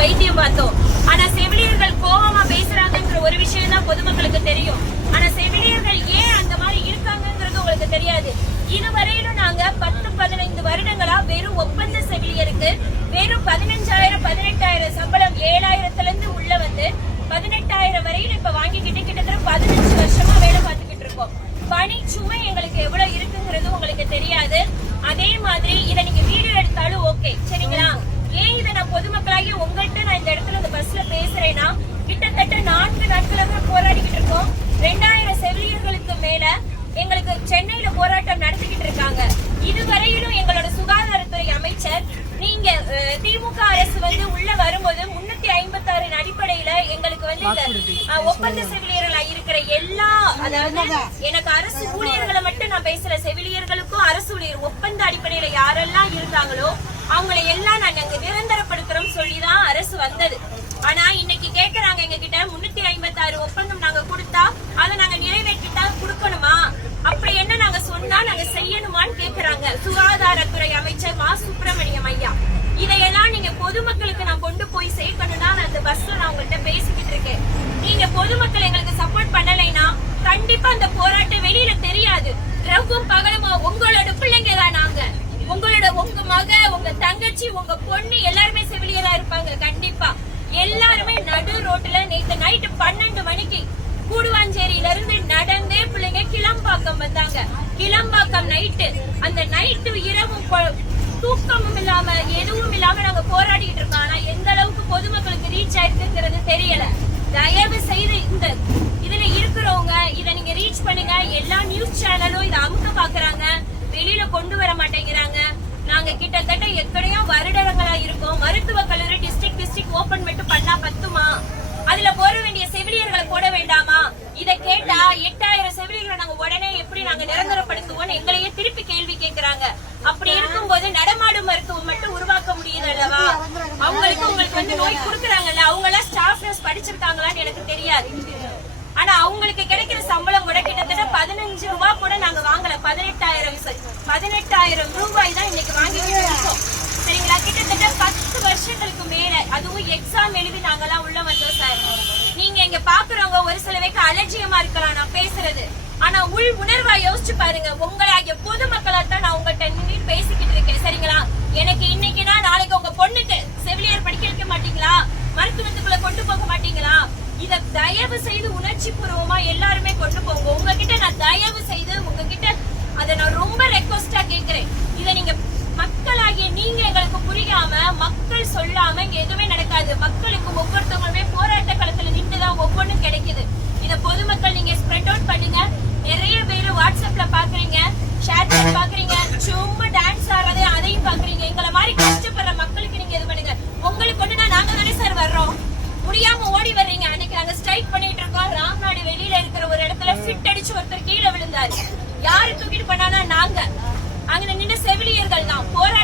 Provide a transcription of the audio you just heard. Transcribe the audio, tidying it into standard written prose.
வைத்தியம் பார்த்தோம். ஆனா செவிலியர்கள் கோபமா பேசுறாங்கன்ற ஒரு விஷயம் தான் பொதுமக்களுக்கு தெரியும். ஆனா செவிலியர்கள் ஏன் அந்த மாதிரி இருக்காங்கிறது உங்களுக்கு தெரியாது. இதுவரையிலும் நாங்க 10-15 வருடங்களா வெறும் ஒப்பந்த செவிலியருக்கு வெறும் 15,000 18,000 சம்பளம் 7,000ல இருந்து உள்ள வந்து 18,000 வரையில இப்ப வாங்கிக்கிட்டு கிட்டத்தட்ட 15 வருஷமா வேலை பார்த்துக்கிட்டு இருக்கோம். பணி சுமை எங்களுக்கு எவ்வளவு இருக்குங்கிறது உங்களுக்கு தெரியாது. அதே மாதிரி இதை நீங்க வீடியோ எடுத்தாலும் ஓகே சரிங்களா. ஏன் இதை நான் பொதுமக்களாகி உங்கள்கிட்ட நான் இந்த இடத்துல இந்த பஸ்ல பேசுறேன்னா, கிட்டத்தட்ட 4 நாட்களாக போராடிக்கிட்டு இருக்கோம். 2000 செவிலியர்களுக்கு மேல எங்களுக்கு சென்னையில போராட்டம் நடத்திக்கிட்டு இருக்காங்க. இதுவரையிலும் எங்களோட சுகாதாரத்துறை அமைச்சர் நீங்க திமுக அரசு வந்து உள்ள வரும்போது 356 அடிப்படையில எங்களுக்கு வந்து இந்த ஒப்பந்த செவிலியர்களா இருக்கிற எல்லா, அதாவது எனக்கு அரசு ஊழியர்களை மட்டும் நான் பேசுற, செவிலியர்களுக்கும் அரசு ஊழியர் ஒப்பந்த அடிப்படையில யாரெல்லாம் இருந்தாங்களோ அவங்களை எல்லாம் நாங்க அங்க நிரந்தரப்படுத்துறோம் சொல்லிதான் அரசு வந்தது. ஆனா இன்னைக்கு கேக்குறாங்க எங்க கிட்ட 356 ஒப்பந்தம் நாங்க கொடுத்தா அதை நாங்க நிறைவேற்றிட்டா கொடுக்கணுமா, அப்படி என்ன நாங்க சொன்னா நாங்க செய்யணுமான்னு கேக்குறாங்க சுகாதாரத்துறை அமைச்சர் மா சுப்பிரமணியம் ஐயா. இதையெல்லாம் நீங்க பொதுமக்களுக்கு நான் கொண்டு போய் சேர்க்கணும்னா நான் அந்த பஸ்ல நான் உங்கள்கிட்ட பேசிக்கிட்டு இருக்கேன். நீங்க பொதுமக்கள் எங்களுக்கு சப்போர்ட் பண்ணலைன்னா கண்டிப்பா அந்த போராட்டம் வெளியில தெரியாது. ரவும் பகலமா உங்களோட பிள்ளைங்க தான் நாங்க, உங்க மக, உங்க தங்கச்சி, உங்க பொண்ணு எல்லாருமே செவிலியரா இருப்பாங்க. கண்டிப்பா எல்லாருமே நடு ரோட்ல நேத்து நைட்டு 12 மணிக்கு கூடுவாஞ்சேரியில இருந்து நடந்தே பிள்ளைங்க கிளம்பாக்கம் வந்தாங்க. கிளம்பாக்கம் நைட்டு, அந்த நைட்டு இரவும் தூக்கமும் இல்லாம எதுவும் இல்லாம நாங்க போராடிட்டு இருக்கோம். ஆனா எந்த அளவுக்கு பொதுமக்களுக்கு ரீச் ஆயிருக்குங்கிறது தெரியல. தயவு செய்து இந்த இதுல இருக்கிறவங்க இதை நீங்க ரீச் பண்ணுங்க. எல்லா நியூஸ் சேனலும் இதை அமுக்க பாக்குறாங்க, வெளியில கொண்டு வர மாட்டேங்கிறாங்க. நாங்க கிட்டத்தட்ட எத்தனையோ வருடங்களா இருக்கோம். மருத்துவ கல்லூரி டிஸ்ட்ரிக்ட் ஓபன் மட்டும் பண்ணா பத்துமா? அதுல போட வேண்டிய செவிலியர்களை போட வேண்டாமா? இத கேட்டா 8000 செவிலியர்களை நாங்க உடனே எப்படி நாங்க நிரந்தரப்படுத்துவோம் எங்களையே திருப்பி கேள்வி கேட்கிறாங்க. அப்படி இருக்கும்போது நடமாடும் மருத்துவம் மட்டும் உருவாக்க முடியுது அல்லவா? உங்களுக்கு வந்து நோய் கொடுக்கறாங்கல்ல, அவங்க எல்லாம் ஸ்டாஃப் நர்ஸ் படிச்சிருக்காங்களான்னு எனக்கு தெரியாது. ஆனா அவங்களுக்கு கிடைக்கிற சம்பளம் கூட கிட்டத்தட்ட 15 ரூபாய் கூட நாங்க வாங்கல. 18,000 ரூபாய் தான் இன்னைக்கு வாங்கிட்டு இருக்கோம் சரிங்களா. கிட்டத்தட்ட 10 வருஷங்களுக்கு மேல, அதுவும் எக்ஸாம் எழுதி நாங்கெல்லாம் உள்ள வந்தோம் சார். நீங்க இங்க பாக்குறவங்க ஒரு சில பேருக்கு அலட்சியமா இருக்கலாம் நான் பேசுறது, ஆனா உள் உணர்வா யோசிச்சு பாருங்க. உங்களாகிய பொதுமக்களா தான் நான் உங்கள்கிட்ட நின்று பேசிக்கிட்டு இருக்கேன் சரிங்களா. எனக்கு இன்னைக்குனா நாளைக்கு உங்க பொண்ணுக்கு செவிலியர் படிக்க வைக்க மாட்டீங்களா, மருத்துவத்துக்குள்ள கொண்டு போக மாட்டீங்களா? இத தயவு செய்து உணர்ச்சி பூர்வமா எல்லாருமே கொண்டு போங்க. உங்ககிட்ட நான் தயவு செய்து உங்ககிட்ட அதை நான் ரொம்ப ரெக்வஸ்டா கேக்குறேன். இத நீங்க மக்களாகிய நீங்க எங்களுக்கு புரியாம, மக்கள் சொல்லாம இங்க எதுவுமே நடக்காது. மக்களுக்கு ஒவ்வொருத்தவங்களுமே போராட்ட களத்துல நின்றுதான் ஒவ்வொன்றும் கிடைக்குது. இத பொதுமக்கள் நீங்க ஸ்ப்ரெட் அவுட் பண்ணுங்க. நிறைய பேரு வாட்ஸ்அப்ல பாக்குறீங்க, ஷேர் பண்ணி பாக்குறீங்க, சும்மா டான்ஸ் ஆடுறது அதையும் பாக்குறீங்க. எங்களை மாதிரி கஷ்டப்படுற மக்களுக்கு நீங்க இது பண்ணுங்க. உங்களுக்கு ஒண்ணுனா நாங்க தானே சார் வர்றோம், முடியாம ஓடி வர்றீங்க. அன்னைக்கு நாங்க ஸ்ட்ரைக் பண்ணிட்டு இருக்கோம். ராம்நாடு வெளியில இருக்கிற ஒரு இடத்துல ஃபிட் அடிச்சு ஒருத்தர் கீழே விழுந்தாரு. யாரு தூக்கிட்டு பண்ணானா நாங்க, அங்க நின்று செவிலியர்கள் தான் போராட்டம்